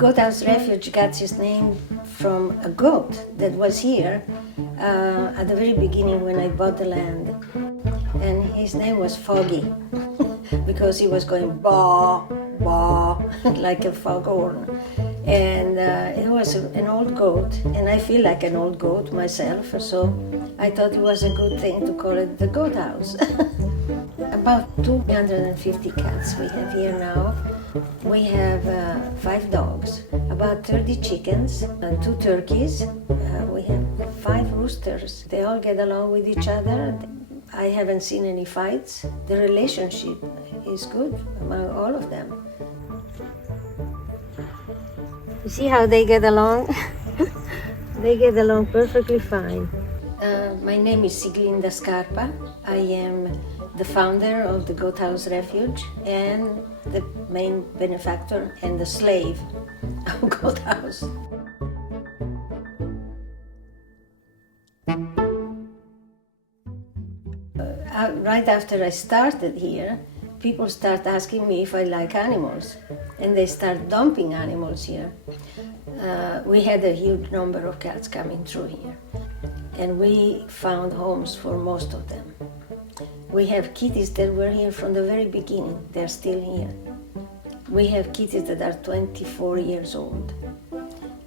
Goathouse Refuge got its name from a goat that was here at the very beginning when I bought the land. And his name was Foggy because he was going baa, baa, like a foghorn. And it was an old goat, and I feel like an old goat myself, so I thought it was a good thing to call it the goat house. About 250 cats we have here now. We have 5 dogs, about 30 chickens, 2 turkeys. We have 5 roosters. They all get along with each other. I haven't seen any fights. The relationship is good among all of them. You see how they get along? They get along perfectly fine. My name is Siglinda Scarpa. I am the founder of the Goathouse Refuge and the main benefactor and the slave of Goathouse. Right after I started here, people start asking me if I like animals, and they start dumping animals here. We had a huge number of cats coming through here, and we found homes for most of them. We have kitties that were here from the very beginning. They're still here. We have kitties that are 24 years old.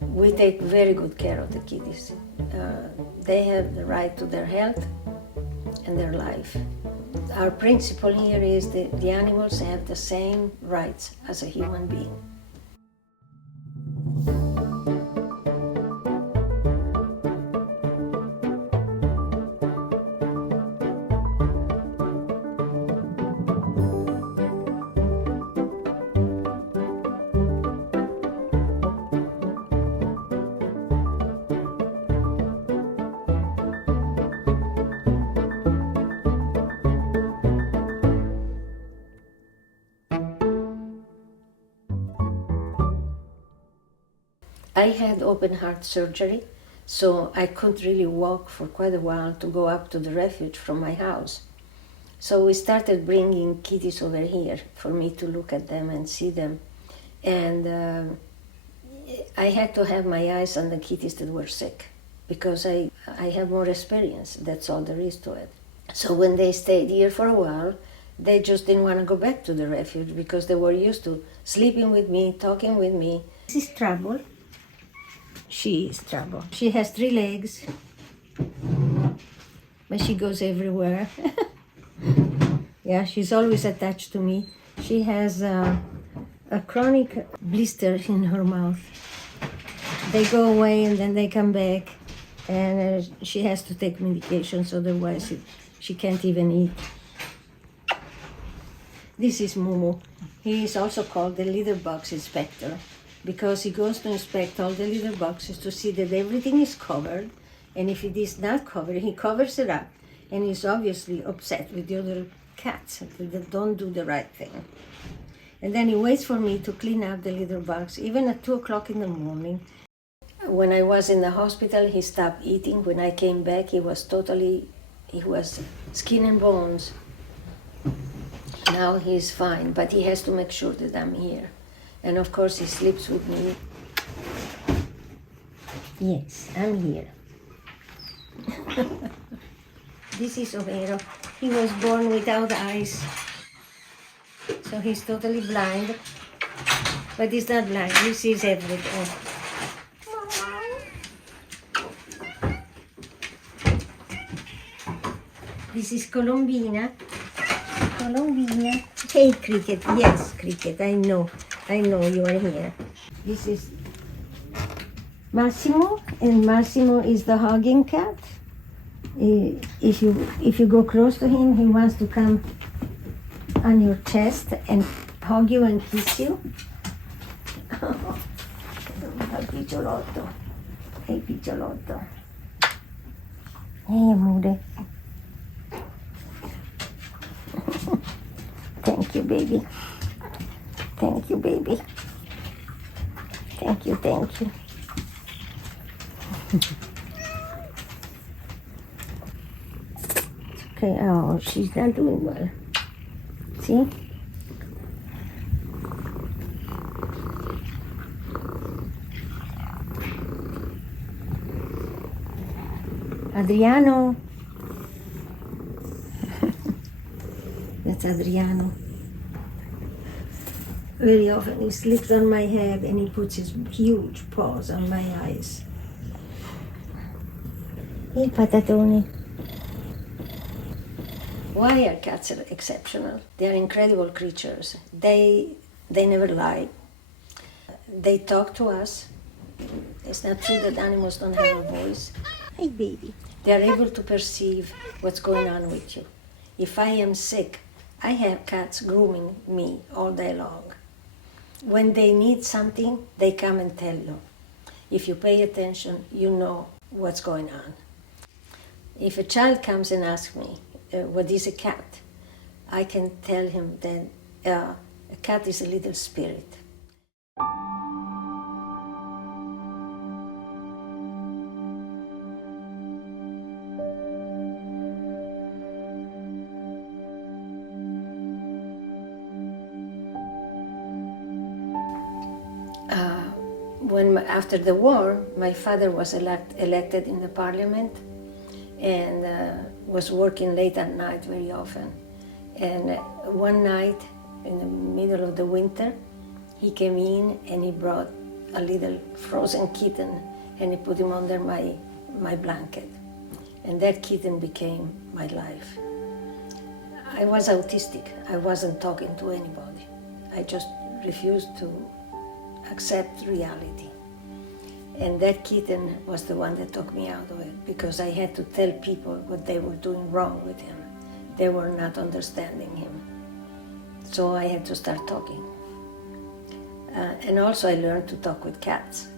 We take very good care of the kitties. They have the right to their health and their life. Our principle here is that the animals have the same rights as a human being. I had open heart surgery, so I couldn't really walk for quite a while to go up to the refuge from my house. So we started bringing kitties over here for me to look at them and see them. And I had to have my eyes on the kitties that were sick because I have more experience. That's all there is to it. So when they stayed here for a while, they just didn't want to go back to the refuge because they were used to sleeping with me, talking with me. This is Trouble. She is Trouble. She has 3 legs, but she goes everywhere. Yeah, she's always attached to me. She has a chronic blister in her mouth. They go away and then they come back, and she has to take medications, otherwise she can't even eat. This is Mumu. He is also called the litter box inspector, because he goes to inspect all the litter boxes to see that everything is covered, and if it is not covered, he covers it up, and he's obviously upset with the other cats that don't do the right thing. And then he waits for me to clean up the litter box, even at 2 o'clock in the morning. When I was in the hospital, he stopped eating. When I came back, he was skin and bones. Now he's fine, but he has to make sure that I'm here. And of course, he sleeps with me. Yes, I'm here. This is Homero. He was born without eyes, so he's totally blind. But he's not blind, he sees everything. This is Colombina. Colombina. Hey, Cricket. Yes, Cricket, I know you are here. This is Massimo, and Massimo is the hugging cat. If you go close to him, he wants to come on your chest and hug you and kiss you. Oh, Picciolotto. Hey, Picciolotto. Hey, amore. Thank you, baby. Thank you, baby. Thank you. Okay, oh, she's not doing well. See? Adriano. That's Adriano. Very often he sleeps on my head and he puts his huge paws on my eyes. Hey, Patatoni. Why are cats exceptional? They are incredible creatures. They never lie. They talk to us. It's not true that animals don't have a voice. Hey, baby. They are able to perceive what's going on with you. If I am sick, I have cats grooming me all day long. When they need something, they come and tell you. If you pay attention, you know what's going on. If a child comes and asks me, what is a cat? I can tell him that a cat is a little spirit. After the war, my father was elected in the parliament and was working late at night very often. And one night, in the middle of the winter, he came in and he brought a little frozen kitten and he put him under my blanket. And that kitten became my life. I was autistic. I wasn't talking to anybody. I just refused to accept reality. And that kitten was the one that took me out of it, because I had to tell people what they were doing wrong with him. They were not understanding him. So I had to start talking. And also I learned to talk with cats.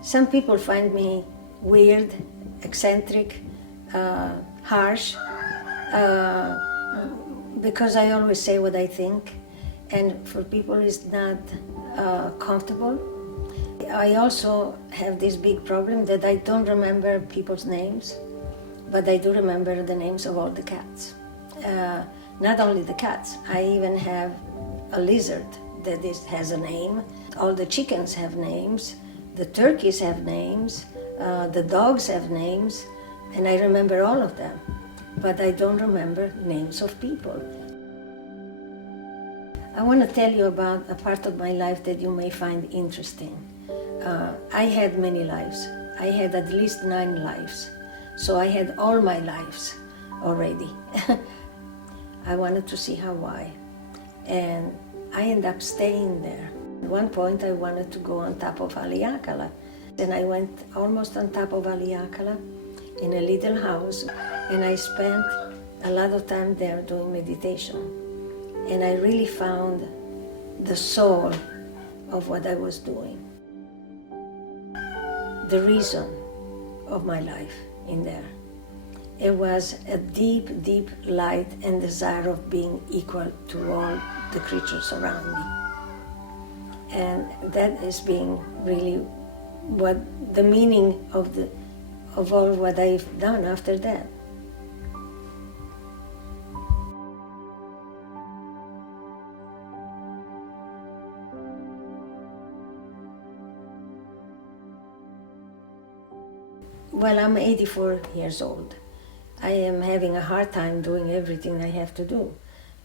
Some people find me weird, eccentric, harsh, because I always say what I think. And for people it's not comfortable. I also have this big problem that I don't remember people's names, but I do remember the names of all the cats. Not only the cats, I even have a lizard that has a name. All the chickens have names, the turkeys have names, the dogs have names, and I remember all of them, but I don't remember names of people. I want to tell you about a part of my life that you may find interesting. I had many lives. I had at least 9 lives. So I had all my lives already. I wanted to see Hawaii. And I ended up staying there. At one point I wanted to go on top of Haleakala. And I went almost on top of Haleakala in a little house. And I spent a lot of time there doing meditation. And I really found the soul of what I was doing. The reason of my life in there. It was a deep, deep light and desire of being equal to all the creatures around me. And that is being really what the meaning of all what I've done after that. Well, I'm 84 years old. I am having a hard time doing everything I have to do.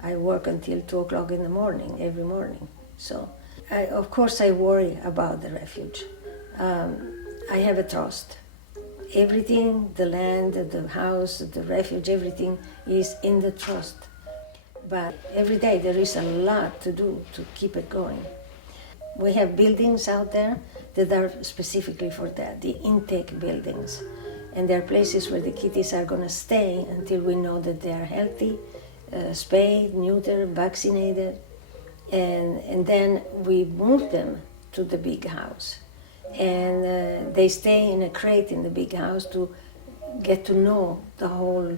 I work until 2 o'clock in the morning, every morning. So, of course, I worry about the refuge. I have a trust. Everything, the land, the house, the refuge, everything is in the trust. But every day there is a lot to do to keep it going. We have buildings out there that are specifically for that, the intake buildings. And there are places where the kitties are going to stay until we know that they are healthy, spayed, neutered, vaccinated. And then we move them to the big house. And they stay in a crate in the big house to get to know the whole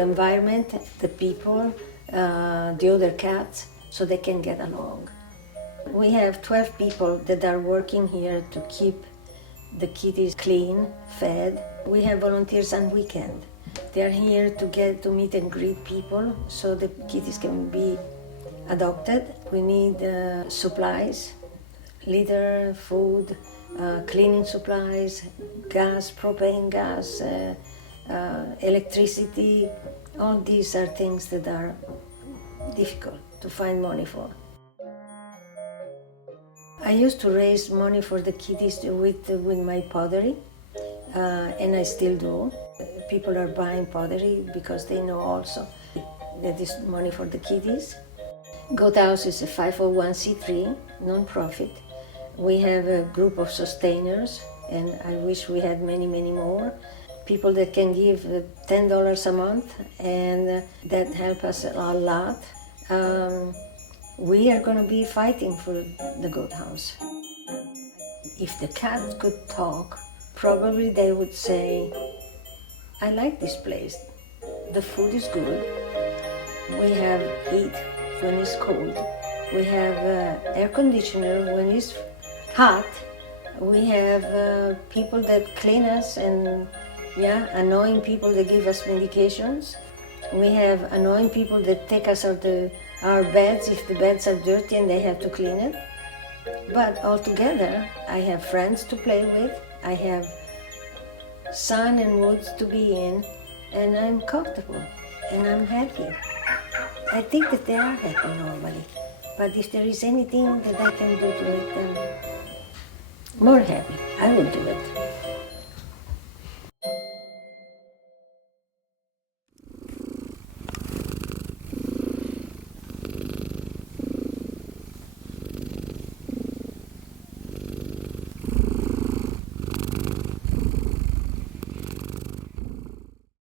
environment, the people, the other cats, so they can get along. We have 12 people that are working here to keep the kitties clean, fed. We have volunteers on weekend. They're here to get to meet and greet people so the kitties can be adopted. We need supplies, litter, food, cleaning supplies, gas, propane gas, electricity. All these are things that are difficult to find money for. I used to raise money for the kiddies with my pottery, and I still do. People are buying pottery because they know also that is money for the kiddies. Goathouse is a 501c3 non-profit. We have a group of sustainers, and I wish we had many, many more. People that can give $10 a month, and that help us a lot. We are going to be fighting for the Goathouse. If the cats could talk, probably they would say, I like this place. The food is good. We have heat when it's cold. We have air conditioner when it's hot. We have people that clean us, and annoying people that give us medications. We have annoying people that take us out our beds if the beds are dirty and they have to clean it. But altogether, I have friends to play with. I have sun and woods to be in, and I'm comfortable and I'm happy. I think that they are happy normally, but if there is anything that I can do to make them more happy, I will do it.